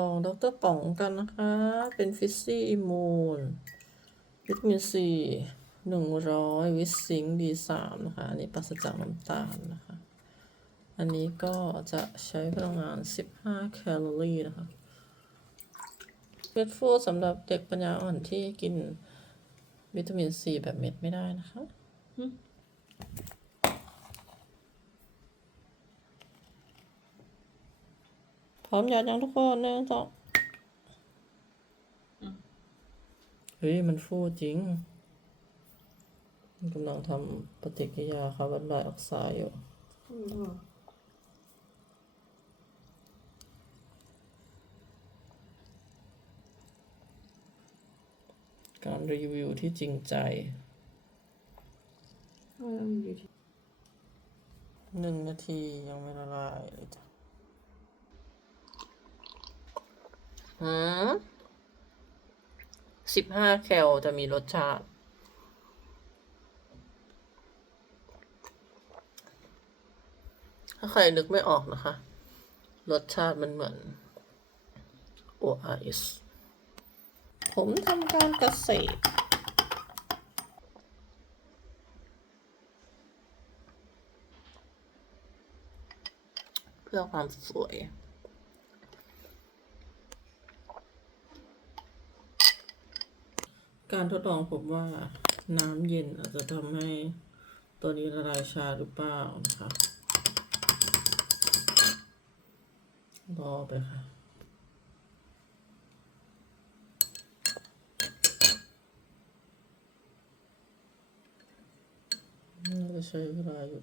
ลองดรป๋องกันนะคะ เป็นฟิซซี่อิมูนวิตามินซีหนึ่งร้อยวิตซิงดีสามนะคะ อันนี้ปราศจากน้ำตาลนะคะ อันนี้ก็จะใช้พลังงาน15แคลอรี่นะคะเวทฟูดสำหรับเด็กปัญญาอ่อนที่กินวิตามินซีแบบเม็ดไม่ได้นะคะ ร้อมหยอดยังทุกคนหนึ่งสองเฮ้ย มันฟูจริง มันกำลังทำปฏิกิริยาคาร์บอนไดออกไซด์อยู่การรีวิวที่จริงใจหนึ่งนาทียังไม่ละลายเลยจ้ะ หืมสิบห้าแคลจะมีรสชาติ ถ้าใครนึกไม่ออกนะคะ รสชาติมันเหมือน ORS ผมทำการเกษตรเพื่อความสวย การทดลองพบว่าน้ำเย็นอาจจะทำให้ตัวนี้ละลายชาหรือเปล่านะคะรอไปค่ะ น่าจะใช้เวลาอยู่